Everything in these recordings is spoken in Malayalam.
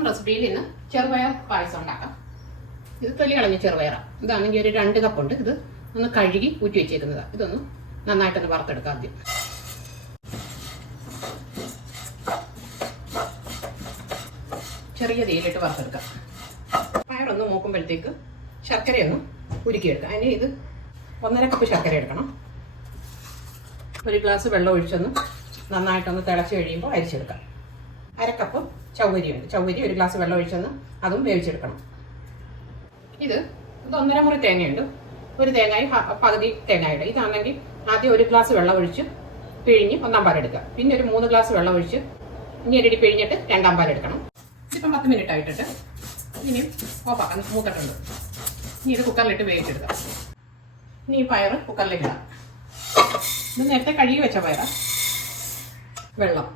എളുപ്പം റെസിപ്പിയിൽ ഇന്ന് ചെറുപയർ പായസം ഉണ്ടാക്കാം. ഇത് തൊലി കളഞ്ഞ ചെറുപയറാണ്. ഇതാണെങ്കിൽ ഒരു 2 കപ്പുണ്ട്. ഇത് ഒന്ന് കഴുകി ഊറ്റി വെച്ചേക്കുന്നതാണ്. ഇതൊന്ന് നന്നായിട്ടൊന്ന് വറുത്തെടുക്കാം. ആദ്യം ചെറിയ തീയിലിട്ട് വറുത്തെടുക്കാം. പയറൊന്ന് മൂക്കുമ്പോഴത്തേക്ക് ശർക്കരയൊന്ന് ഉരുക്കിയെടുക്കാം. അതിന് ഇത് 1.5 കപ്പ് ശർക്കര എടുക്കണം. 1 ഗ്ലാസ് വെള്ളം ഒഴിച്ചൊന്ന് നന്നായിട്ടൊന്ന് തിളച്ച് കഴിയുമ്പോൾ അരിച്ചെടുക്കാം. 1/2 കപ്പ് ചൗവരിയുണ്ട്. ചൗവരി 1 ഗ്ലാസ് വെള്ളം ഒഴിച്ചൊന്ന് അതും വേവിച്ചെടുക്കണം. ഇത് 1.5 മുറി തേങ്ങയുണ്ട്. ഒരു തേങ്ങായി പകുതി തേങ്ങയുടെ. ഇതാണെങ്കിൽ ആദ്യം 1 ഗ്ലാസ് വെള്ളം ഒഴിച്ച് പിഴിഞ്ഞ് 1/4 പാൽ എടുക്കുക. പിന്നെ ഒരു 3 ഗ്ലാസ് വെള്ളം ഒഴിച്ച് ഞെരടി പിഴിഞ്ഞിട്ട് 2/4 പാൽ എടുക്കണം. ഇതിപ്പം 10 മിനിറ്റ് ആയിട്ടിട്ട് ഇനിയും ഓഫാക്കാം. മൂത്തിട്ടുണ്ട്. ഇനി ഇത് കുക്കറിലിട്ട് വേവിച്ചെടുക്കാം. ഇനി ഈ പയർ കുക്കറിലേക്ക് ഇടാം. ഇത് നേരത്തെ കഴുകി വെച്ച പയറ. വെള്ളം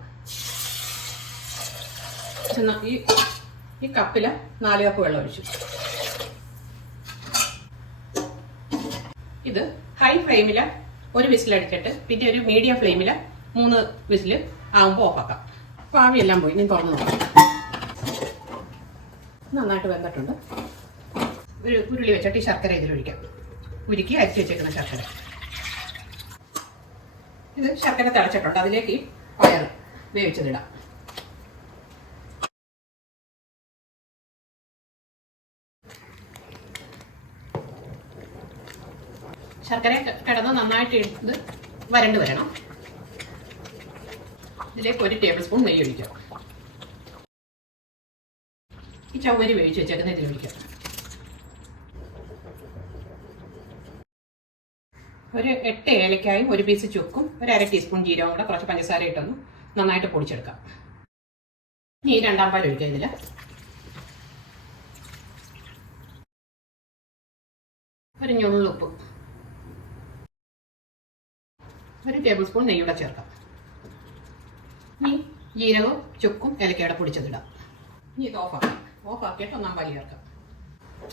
ഈ കപ്പിൽ 4 കപ്പ് വെള്ളം ഒഴിച്ചു. ഇത് ഹൈ ഫ്ലെയിമിൽ 1 വിസിലടിച്ചിട്ട് പിന്നെ ഒരു മീഡിയം ഫ്ലെയിമിൽ 3 വിസിൽ ആകുമ്പോൾ ഓഫാക്കാം. അപ്പോൾ ആവിയെല്ലാം പോയി. ഇനി തുറന്നു നോക്കാം. നന്നായിട്ട് വെന്തിട്ടുണ്ട്. ഒരു ഉരുളി വെച്ചിട്ട് ഈ ശർക്കര ഇതിലൊഴിക്കാം. ഉരുക്കി അരിച്ച് വെച്ചേക്കുന്ന ശർക്കര. ഇത് ശർക്കര തിളച്ചിട്ടുണ്ട്. അതിലേക്ക് പയർ വേവിച്ചതിടാം. ശർക്കര കിടന്ന് നന്നായിട്ട് ഇത് വരണ്ട് വരണം. ഇതിലേക്ക് 1 ടേബിൾ സ്പൂൺ നെയ്യ് ഒഴിക്കാം. ഈ ചവ്വരി വേവിച്ച് വെച്ചേക്കുന്ന ഇതിൽ ഒഴിക്കാം. ഒരു 8 ഏലക്കായും 1 പീസ് ചുക്കും 1/2 ടീസ്പൂൺ ജീരകം കൂടെ കുറച്ച് പഞ്ചസാര ഇട്ടൊന്ന് നന്നായിട്ട് പൊടിച്ചെടുക്കാം. ഇനി 2/4 പാൽ ഒഴിക്കാം. ഇതിൽ ഒരു ഞുള്ളുപ്പ്, 1 ടേബിൾ സ്പൂൺ നെയ്യൂടെ ചേർക്കാം. ഇനി ജീരകവും ചുക്കും ഏലക്കയുടെ പൊടിച്ചതിടാം. ഇനി ഇത് ഓഫാക്കാം. ഓഫാക്കിയിട്ട് 1/4 പാൽ ചേർക്കാം.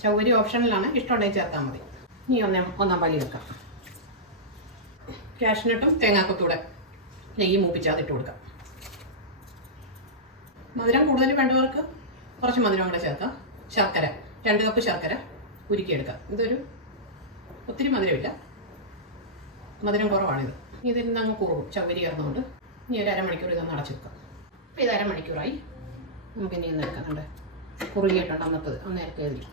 ചൗവരി ഓപ്ഷനിലാണ്, ഇഷ്ടമുണ്ടെങ്കിൽ ചേർത്താൽ മതി. ഇനി 1/4 പാൽ ചേർക്കാം. കാഷ്നട്ടും തേങ്ങാക്കൊത്തൂടെ നെയ്യ് മൂപ്പിച്ചാൽ ഇട്ട് കൊടുക്കാം. മധുരം കൂടുതൽ വേണ്ടവർക്ക് കുറച്ച് മധുരം കൂടെ ചേർക്കാം. ശർക്കര 2 കപ്പ് ശർക്കര ഉരുക്കിയെടുക്കാം. ഇതൊരു ഒത്തിരി മധുരമില്ല, മധുരം കുറവാണിത്. ഇതിൽ നിന്ന് അങ്ങ് കുറുകും ചവ്വരി ചേർന്നുകൊണ്ട്. ഇനി ഒരു 1/2 മണിക്കൂർ ഇതൊന്ന് അടച്ചെടുക്കാം. അപ്പോൾ ഇത് 1/2 മണിക്കൂറായി. നമുക്കിനി ഇന്ന് എടുക്കാം. നമ്മുടെ കുറുകിയിട്ടുണ്ട്. അന്നത്തത് അന്നേരത്തെ ഇതിൽ